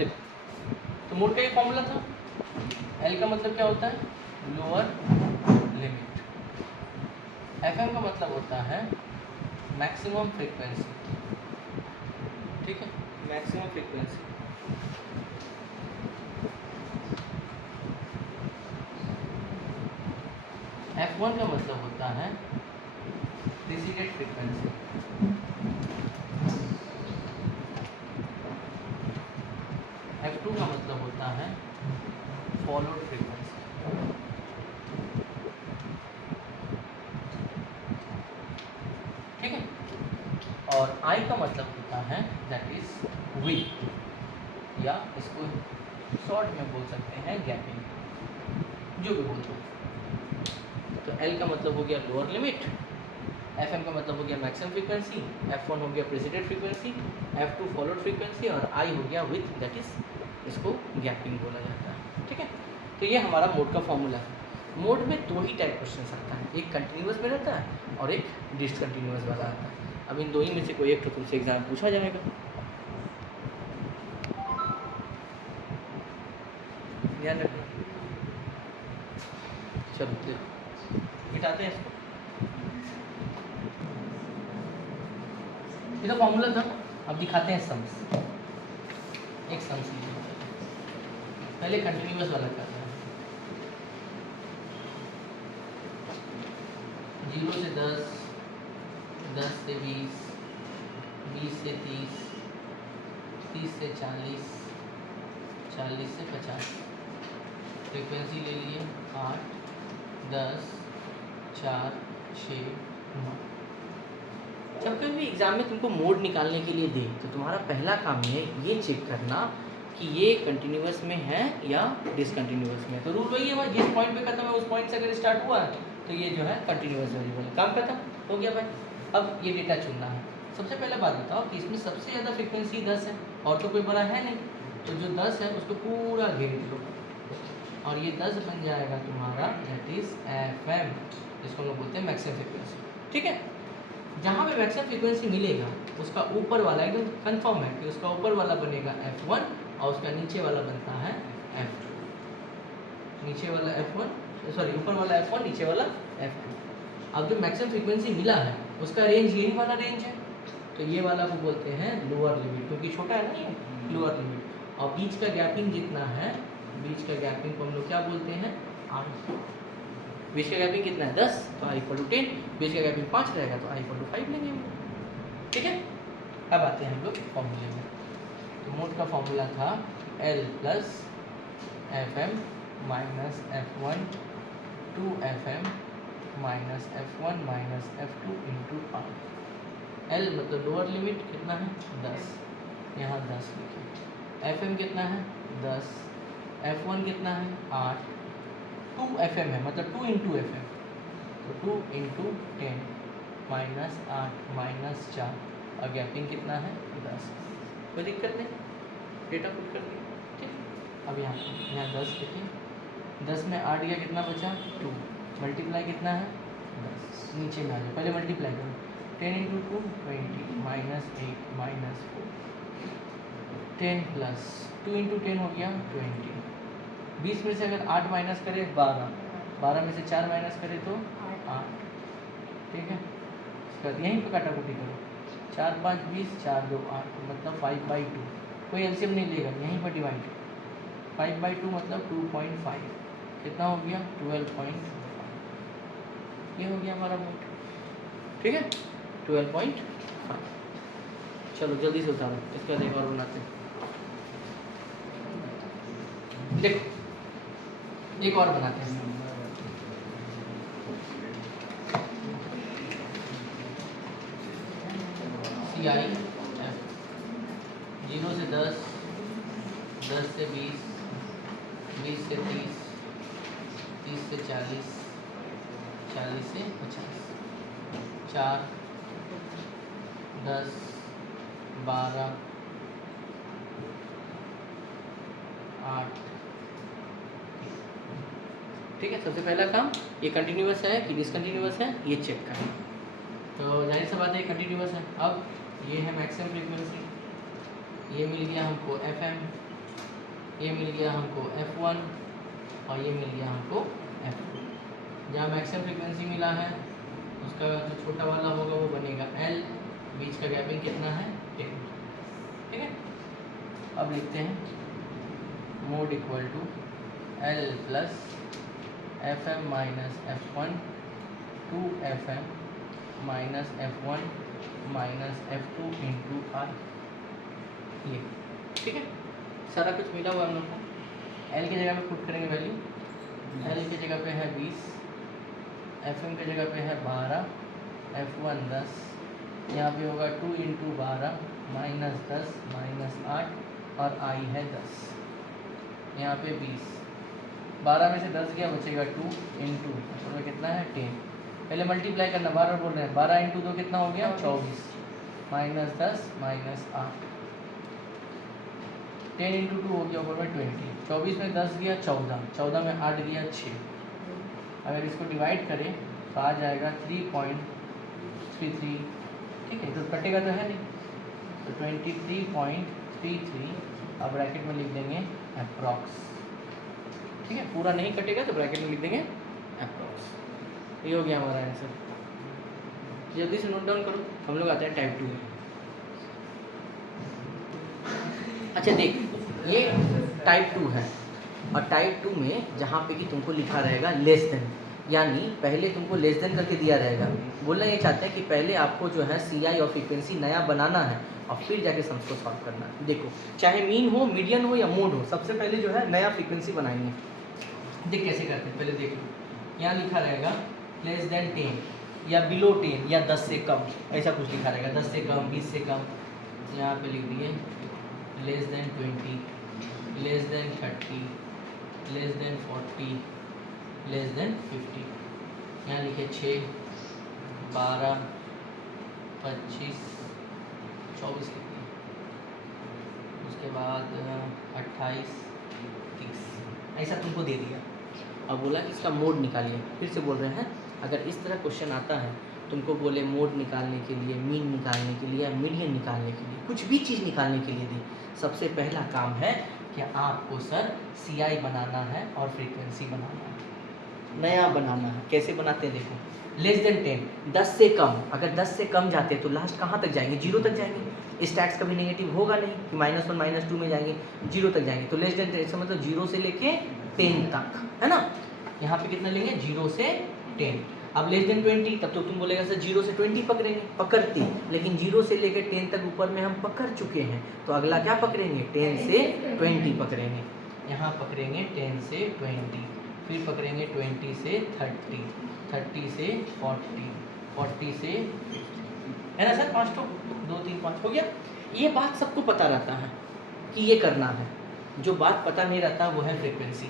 तो मोड का ये फॉर्मूला था। एल का मतलब क्या होता है? Lower limit. एफएम का मतलब होता है मैक्सिमम फ्रीक्वेंसी। ठीक है, मैक्सिमम फ्रीक्वेंसी। F1 का मतलब होता है प्रीसीडेड फ्रीक्वेंसी। F2 का मतलब होता है फॉलोड फ्रीक्वेंसी। ठीक है, और I का मतलब होता है दैट इज विड्थ, या इसको शॉर्ट में बोल सकते हैं गैपिंग, जो भी बोलते हैं। तो L का मतलब हो गया लोअर लिमिट, FM का मतलब हो गया मैक्सिमम फ्रीक्वेंसी, F1 हो गया president frequency, F2 followed frequency, और I हो गया विथ, दैट इज इसको गैपिंग बोला जाता है। ठीक है, तो ये हमारा मोड का फॉर्मूला है। मोड में दो ही टाइप क्वेश्चन आता है, एक कंटिन्यूस में रहता है और एक डिसकंटिन्यूस वाला आता है। अब इन दो ही में से कोई एक तो तुमसे एग्जाम पूछा जाएगा। ध्यान रखना। चलो मिटाते हैं इसको। ये तो फॉर्मूला था, अब दिखाते हैं सम्स। एक सम्स लीजिए, पहले कंटिन्यूस वाला करते हैं। 0 से 10, 10 से 20, 20 से 30, 30 से 40, 40 से 50। फ्रीक्वेंसी ले लिए 8, 10, 4, 6, 9। जब कभी भी एग्ज़ाम में तुमको मोड निकालने के लिए दे तो तुम्हारा पहला काम ये चेक करना कि ये कंटिन्यूस में है या डिसकंटिन्यूस में। तो रूल वही है, जिस पॉइंट पे खत्म है उस पॉइंट से अगर स्टार्ट हुआ है तो ये जो है कंटिन्यूस वेरिएबल, काम खत्म हो गया भाई। अब ये डेटा चुनना है। सबसे पहले बात बताओ कि इसमें सबसे ज़्यादा फ्रीक्वेंसी 10 है और तो कोई बड़ा है नहीं, तो जो 10 है उसको पूरा घेर लो और ये 10 बन जाएगा तुम्हारा दैट इज FM, जिसको हम लोग बोलते हैं मैक्सिमम फ्रीक्वेंसी। ठीक है, जहाँ पे मैक्सिमम फ्रीक्वेंसी मिलेगा उसका ऊपर वाला एकदम कंफर्म है कि उसका ऊपर वाला बनेगा F1 और उसका नीचे वाला बनता है F2। नीचे वाला F1, सॉरी ऊपर वाला F1, नीचे वाला F2। अब जो मैक्सिमम फ्रीक्वेंसी मिला है उसका रेंज यही वाला रेंज है, तो ये वाला को बोलते हैं लोअर लिमिट, क्योंकि छोटा है ना ये लोअर लिमिट। और बीच का गैपिंग जितना है, बीच का गैपिंग को हम लोग क्या बोलते हैं? I। बीच का गैपिंग कितना है? 10, तो I इक्वल टू 10। बीच का गैपिंग 5 रहेगा तो I इक्वल टू 5 लेंगे हम लोग। ठीक है, अब आते हैं हम लोग फॉर्मूले में। तो मोड का फॉर्मूला था L plus FM minus F1 2FM minus F1 minus F2 into R। L मतलब लोअर लिमिट कितना है? 10, यहाँ 10 लिखे। FM कितना है? 10। F1 कितना है? 8। 2FM है मतलब 2 इंटू FM, तो 2 इंटू 10 माइनस 8 माइनस 4, और गैपिंग कितना है? 10। कोई दिक्कत नहीं, डेटा पुट कर दिया। ठीक, अब यहाँ 10 लिखें, 10 में 8 गया, कितना बचा? 2। मल्टीप्लाई कितना है? 10। नीचे में आ जाओ, पहले मल्टीप्लाई करो। 10 into 2 20 minus 8 minus 4, 10 plus 2 into 10 हो गया 20। 20 में से अगर 8 माइनस करें 12, 12 में से 4 माइनस करें तो 8। ठीक है, यहीं पर काटाकुटी करो, 4 5 20, 4 2 8, मतलब 5/2। कोई एलसीएम नहीं लेगा, यहीं पर डिवाइड। 5/2 मतलब 2.5, कितना हो गया? 12.5। ये हो गया हमारा मोड। ठीक है, 12.5। चलो जल्दी से उतारो, इसके बाद एक और बनाते हैं। देखो एक और बनाते हैं। CI F 0 से 10, 10 से 20, 20 से 30, 30 से 40, 40 से 50, 4, 10, 12, 8। ठीक है, सबसे पहला काम ये कंटिन्यूस है कि डिसकंटिन्यूस है ये चेक करें। तो जाहिर सी बात है कंटिन्यूस है। अब ये है मैक्सिमम फ्रीक्वेंसी, ये मिल गया हमको FM, ये मिल गया हमको F1 और ये मिल गया हमको F2। जहाँ मैक्सिमम फ्रीक्वेंसी मिला है उसका जो छोटा वाला होगा वो बनेगा L, बीच का गैपिंग कितना है 10। ठीक है, अब लिखते हैं mode equal to L plus FM minus F1 two FM minus F1 minus F2 into R। ये ठीक है, सारा कुछ मिला हुआ हम लोग को। L की जगह पे पुट करेंगे वैल्यू, L की जगह पे है 20, FM की जगह पे है 12, F1 10, यहाँ पे होगा 2 इंटू 12 माइनस 10 माइनस 8 और I है 10, यहाँ पे 20, 12 में से 10 गया बचेगा 2 इंटू तो कितना है 10। पहले मल्टीप्लाई करना, 12 बोल रहे हैं, 12 इंटू 2 कितना हो गया 24 माइनस 10 माइनस 8, 10 इंटू 2 हो गया ऊपर में 20, 24 में 10 गया 14, 14 में 8 गया 6। अगर इसको डिवाइड करें तो आ जाएगा 3.33। ठीक है, तो कटेगा तो है नहीं, तो 23.33 अब ब्रैकेट में लिख देंगे अप्रॉक्स। ठीक है, पूरा नहीं कटेगा तो ब्रैकेट में लिख देंगे अप्रॉक्स। ये हो गया हमारा आंसर। जल्दी से नोट डाउन करो, हम लोग आते हैं टाइप 2 में। अच्छा देख, ये टाइप 2 है और टाइप 2 में जहाँ पे कि तुमको लिखा रहेगा लेस देन, यानी पहले तुमको लेस देन करके दिया रहेगा। बोलना ये चाहते हैं कि पहले आपको जो है CI और फ्रीक्वेंसी नया बनाना है और फिर जाके सम्स को सॉल्व करना है। देखो, चाहे मीन हो, मीडियन हो या मोड हो, सबसे पहले जो है नया फ्रीक्वेंसी बनाएंगे। देख कैसे करते हैं, पहले देख लो, यहाँ लिखा रहेगा लेस देन 10 या बिलो 10 या 10 से कम, ऐसा कुछ लिखा रहेगा, 10 से कम, 20 से कम। यहाँ पे लिख दिए less than 20, less than 30, less than 40, less than 50। यहाँ लिखे 6, 12, 25, 24 लिखिए, उसके बाद 28, 30, ऐसा तुमको दे दिया। अब बोला कि इसका मोड निकालिए। फिर से बोल रहे हैं, अगर इस तरह क्वेश्चन आता है, तुमको बोले मोड निकालने के लिए, मीन निकालने के लिए या मीडियन निकालने के लिए, कुछ भी चीज़ निकालने के लिए दी, सबसे पहला काम है कि आपको सर CI बनाना है और फ्रीक्वेंसी बनाना है, नया बनाना है। कैसे बनाते हैं देखो, लेस देन 10, 10 से कम, अगर 10 से कम जाते हैं तो लास्ट कहाँ तक जाएंगे, 0 तक जाएंगे। स्टैट्स कभी नेगेटिव होगा नहीं कि -1 -2 में जाएंगे, 0 तक जाएंगे। तो लेस देन 10 मतलब 0 से लेके 10 तक, है ना। यहाँ पे कितना लेंगे, 0 से 10। अब लेस देन 20, तब तो तुम बोलेगा सर 0 से 20 पकड़ेंगे, पकड़ते, लेकिन 0 से लेकर 10 तक ऊपर में हम पकड़ चुके हैं, तो अगला क्या पकड़ेंगे, 10 से 20 पकड़ेंगे। यहाँ पकड़ेंगे 10 से 20, फिर पकड़ेंगे 20 से 30, 30 से 40, 40 से, है ना सर, 5 तो 2 3 5 हो गया। ये बात सबको पता रहता है कि ये करना है। जो बात पता नहीं रहता वो है फ्रीक्वेंसी।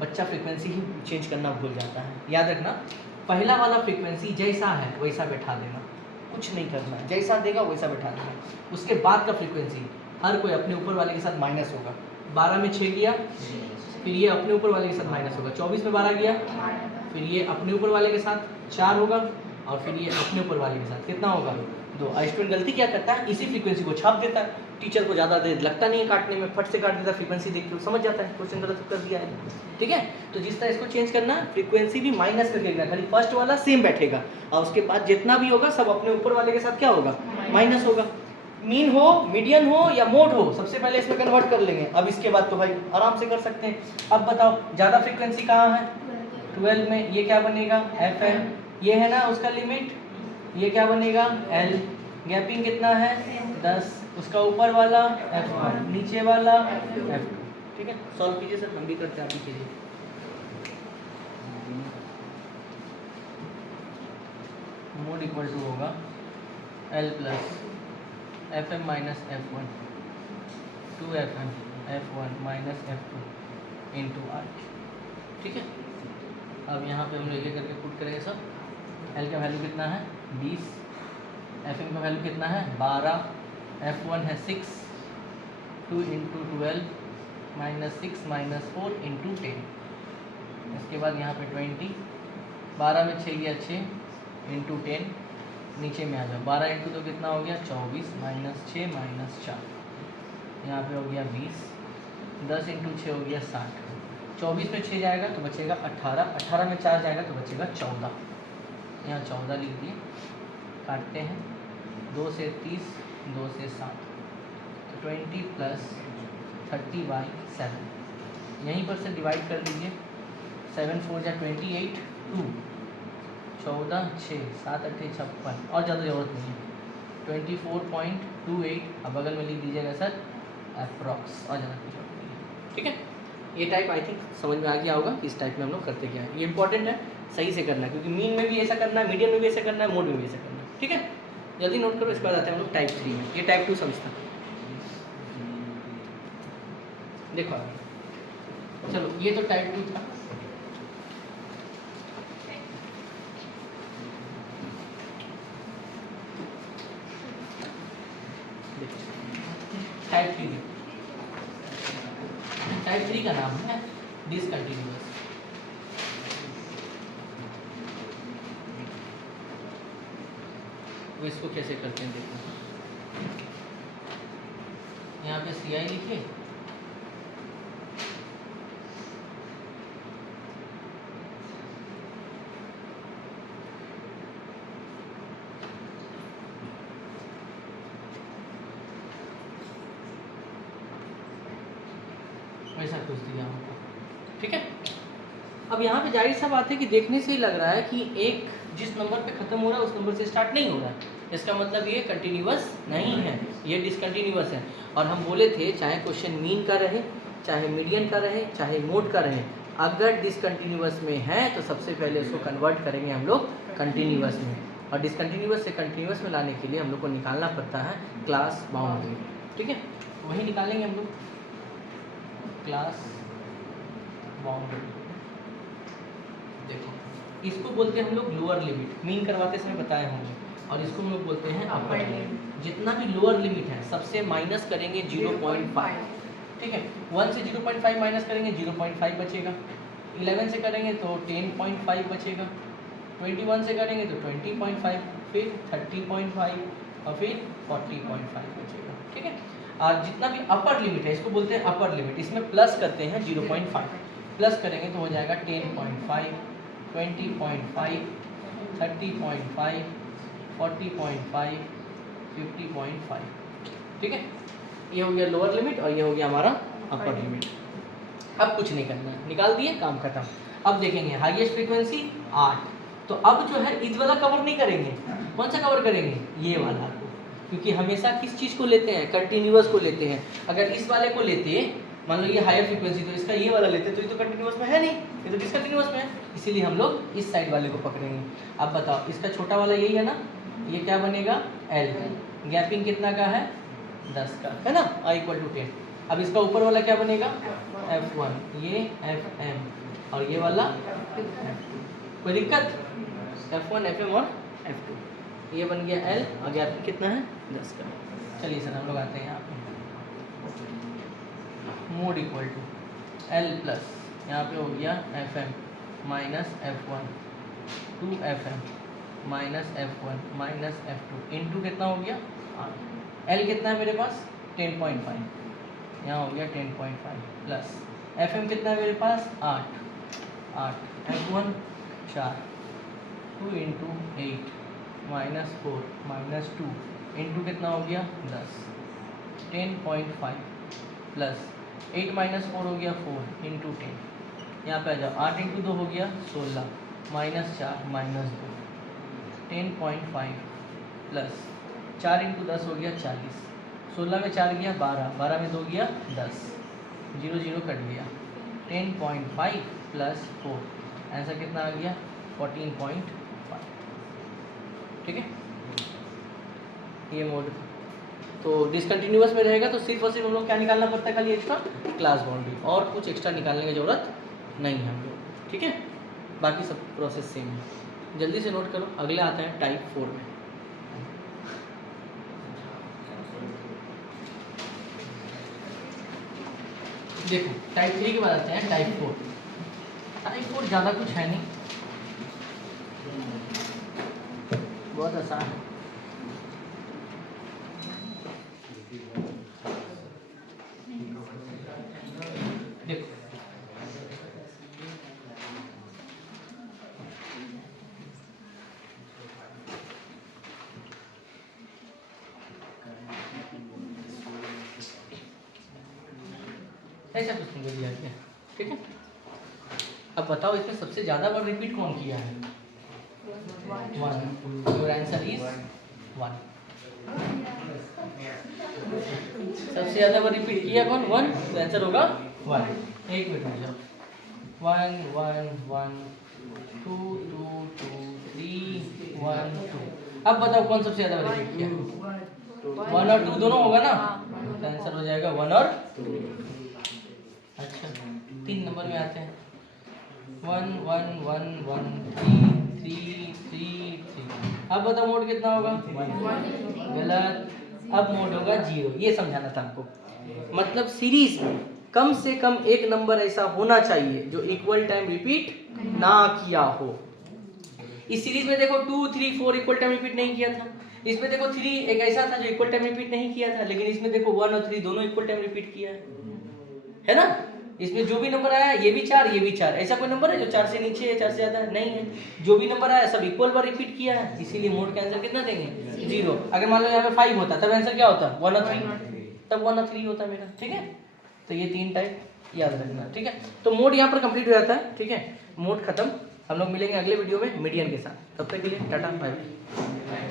बच्चा फ्रीक्वेंसी ही चेंज करना भूल जाता है। याद रखना, पहला वाला फ्रीक्वेंसी जैसा है वैसा बैठा देना, कुछ नहीं करना है, जैसा देगा वैसा बैठा देना। उसके बाद का फ्रीक्वेंसी हर कोई अपने ऊपर वाले के साथ माइनस होगा। 12 में 6 गया, फिर ये अपने ऊपर वाले के साथ माइनस होगा। 24 में 12 गया, फिर ये अपने ऊपर वाले के साथ 4 होगा, और फिर ये अपने ऊपर वाले के साथ कितना होगा 2। स्टूडेंट गलती क्या करता है, इसी फ्रीक्वेंसी को छाप देता है। टीचर को ज़्यादा देर लगता नहीं है काटने में, फट से काट देता, फ्रीक्वेंसी देख के समझ जाता है क्वेश्चन गलत कर दिया है। ठीक है, तो जिस तरह इसको चेंज करना, फ्रीक्वेंसी भी माइनस करके करना, खाली फर्स्ट वाला सेम बैठेगा और उसके बाद जितना भी होगा सब अपने ऊपर वाले के साथ क्या होगा, माइनस होगा। मीन हो, मीडियन हो या मोड हो, सबसे पहले इसमें कन्वर्ट कर लेंगे। अब इसके बाद तो भाई आराम से कर सकते हैं। अब बताओ ज़्यादा फ्रीक्वेंसी कहाँ है, 12 में, ये क्या बनेगा FM, ये है ना उसका लिमिट, ये क्या बनेगा L, गैपिंग कितना है 10, उसका ऊपर वाला F1, नीचे वाला F2। ठीक है, सॉल्व कीजिए सर, हम भी करते हैं, आप भी कीजिए। मोड इक्वल टू होगा L plus FM minus F1 two FM F1 minus F2 into R। ठीक है, अब यहाँ पे हम लोग ये करके पुट करेंगे सब। L का वैल्यू कितना है 20, FM का वैल्यू कितना है 12, F1 है 6, 2 इंटू 12 माइनस 6 माइनस 4 इंटू 10। इसके बाद यहाँ पे 20, 12 में 6 गया 6 इंटू 10, नीचे में आ जाओ, 12 इंटू तो कितना हो गया 24 माइनस 6 माइनस 4, यहाँ पे हो गया 20, 10 इंटू 6 हो गया 60, 24 में 6 जाएगा तो बचेगा 18, 18 में 4 जाएगा तो बचेगा 14, यहाँ 14 लिख दिए। काटते हैं, 2 से 30, 2 से 7, तो 20 प्लस 30/7, यहीं पर से डिवाइड कर दीजिए। 7 4 जा 28, 2 14 6 7 8 56, और ज़्यादा ज़रूरत नहीं है। 24.28, अब बगल में लिख दीजिएगा सर अप्रॉक्स, और ज़्यादा कुछ नहीं है। ठीक है, ये टाइप आई थिंक समझ में आ गया होगा कि इस टाइप में हम लोग करते क्या है। ये इंपॉर्टेंट है, सही से करना है, क्योंकि मीन में भी ऐसा करना है, मीडियन में भी ऐसा करना है, मोड में भी ऐसा करना है। ठीक है, जल्दी नोट करो। इसके बाद आते हैं हम लोग टाइप 3 में। ये टाइप 2 समझता है। देखो चलो, ये तो टाइप 2 था। टाइप 3, टाइप 3 का नाम है डिसकंटिन्यूअस। वो इसको कैसे करते हैं देखो, यहाँ पे CI लिखे, ऐसा कुछ दिया होगा। ठीक है, अब यहाँ पे जाहिर सा बात है कि देखने से ही लग रहा है कि एक जिस नंबर पे ख़त्म हो रहा है उस नंबर से स्टार्ट नहीं हो रहा है। इसका मतलब ये कंटिन्यूअस नहीं है, ये डिसकंटिन्यूअस है। और हम बोले थे चाहे क्वेश्चन मीन का रहे, चाहे मीडियन का रहे, चाहे मोड का रहे, अगर डिसकंटिन्यूअस में है तो सबसे पहले उसको कन्वर्ट करेंगे हम लोग कंटिन्यूअस में, और डिसकंटिन्यूअस से कंटिन्यूअस में लाने के लिए हम लोग को निकालना पड़ता है क्लास बाउंड्री। ठीक है, वही निकालेंगे हम लोग, क्लास बाउंड्री। देखो, इसको बोलते हैं हम लोग लोअर लिमिट, मीन करवाते समय बताए होंगे, और इसको हम लोग बोलते हैं अपर लिमिट। जितना भी लोअर लिमिट है सबसे माइनस करेंगे 0.5। ठीक है, 1 से 0.5 माइनस करेंगे 0.5 बचेगा, 11 से करेंगे तो 10.5 बचेगा, 21 से करेंगे तो 20.5, फिर 30.5 और फिर 40.5 बचेगा। ठीक है, और जितना भी अपर लिमिट है इसको बोलते हैं अपर लिमिट, इसमें प्लस करते हैं 0.5, प्लस करेंगे तो हो जाएगा 10.5, 20.5, 30.5, 40.5, 50.5। ठीक है, ये हो गया लोअर लिमिट और ये हो गया हमारा अपर लिमिट। अब कुछ नहीं करना है, निकाल दिए, काम खत्म। अब देखेंगे हाईएस्ट फ्रीक्वेंसी 8, तो अब जो है इस वाला कवर नहीं करेंगे, कौन सा कवर करेंगे, ये वाला को, क्योंकि हमेशा किस चीज़ को लेते हैं, कंटिन्यूअस को लेते हैं। अगर इस वाले को लेते, मान लो ये हायर फ्रीक्वेंसी, तो इसका ये वाला लेते तो ये तो कंटिन्यूअस में है नहीं, ये तो डिसकंटिन्यूअस में है, इसीलिए हम लोग इस साइड वाले को पकड़ेंगे। अब बताओ, इसका छोटा वाला यही है ना, ये क्या बनेगा L, गैपिंग कितना का है 10 का है ना, I=10। अब इसका ऊपर वाला क्या बनेगा F1, ये FM और ये वाला F2। कोई दिक्कत, F1 FM और F2, ये बन गया L और गैपिंग कितना है 10 का। चलिए सर हम लोग आते हैं यहाँ पे, mode equal to L plus, यहाँ पे हो गया FM minus F1 2FM minus F1 minus F2 into कितना हो गया 8। L कितना है मेरे पास 10.5, यहाँ हो गया 10.5 प्लस FM कितना है मेरे पास 8 F1 4, 2 into 8 minus 4 minus 2 into कितना हो गया 10, 10.5 प्लस 8 माइनस 4 हो गया 4 इंटू 10, यहाँ पे आ जाओ 8 इंटू 2 हो गया 16 माइनस 4 माइनस 2, 10.5 प्लस 4 इंटू 10 हो गया 40, 16 में 4 गया 12, 12 में 2 गया 10, 0 0 कट गया, 10.5 प्लस 4, आंसर कितना आ गया 14.5। ठीक है, ये मोड। तो डिसकंटिन्यूअस में रहेगा तो सिर्फ और सिर्फ हम लोग क्या निकालना पड़ता है, खाली एक्स्ट्रा क्लास बाउंड्री, और कुछ एक्स्ट्रा निकालने की ज़रूरत नहीं है हम लोग। ठीक है, बाकी सब प्रोसेस सेम है। जल्दी से नोट करो, अगले आते हैं टाइप 4 में। देखो टाइप 3 के बाद आते हैं टाइप 4। टाइप 4 ज़्यादा कुछ है नहीं, बहुत आसान है। ऐसा क्वेश्चन को दिया गया, ठीक है। अब बताओ इसमें सबसे ज़्यादा बार रिपीट कौन किया है? 1। Your answer is 1। सबसे ज़्यादा बार रिपीट किया कौन? 1। तो आंसर होगा 1। एक मिनट में जाओ, 1 1 1 2 2 2 3 1 2। अब बताओ कौन सबसे ज़्यादा बार रिपीट किया? 1 और 2 दोनों होगा ना, तो आंसर हो जाएगा 1 और 2। अच्छा 3 नंबर में आते हैं, 1 1 1 1 3 3 3 3। अब बताओ मोड कितना होगा? गलत। अब मोड होगा 0। ये समझाना था आपको। मतलब सीरीज में कम से कम एक नंबर ऐसा होना चाहिए जो इक्वल टाइम रिपीट ना किया हो। इस सीरीज में देखो 2 3 4 इक्वल टाइम रिपीट नहीं किया था। इसमें देखो 3 एक ऐसा था जो इक्वल टाइम रिपीट नहीं किया था, लेकिन इसमें देखो 1 और 3 दोनों इक्वल टाइम रिपीट किया है ना। इसमें जो भी नंबर आया, ये भी 4 ये भी 4, ऐसा कोई नंबर है जो 4 से नीचे है 4 से ज्यादा है? नहीं है। जो भी नंबर आया सब इक्वल बार रिपीट किया है, इसीलिए मोड का आंसर कितना देंगे? 0। अगर मान लो यहाँ पे 5 होता तब आंसर क्या होता? 1 और 3, तब 1 और 3 होता मेरा, ठीक है। तो ये 3 टाइप याद रखना, ठीक है। तो मोड यहाँ पर कंप्लीट हो जाता है, ठीक है। मोड खत्म। हम लोग मिलेंगे अगले वीडियो में मीडियन के साथ। तब तक के लिए टाटा बाय बाय।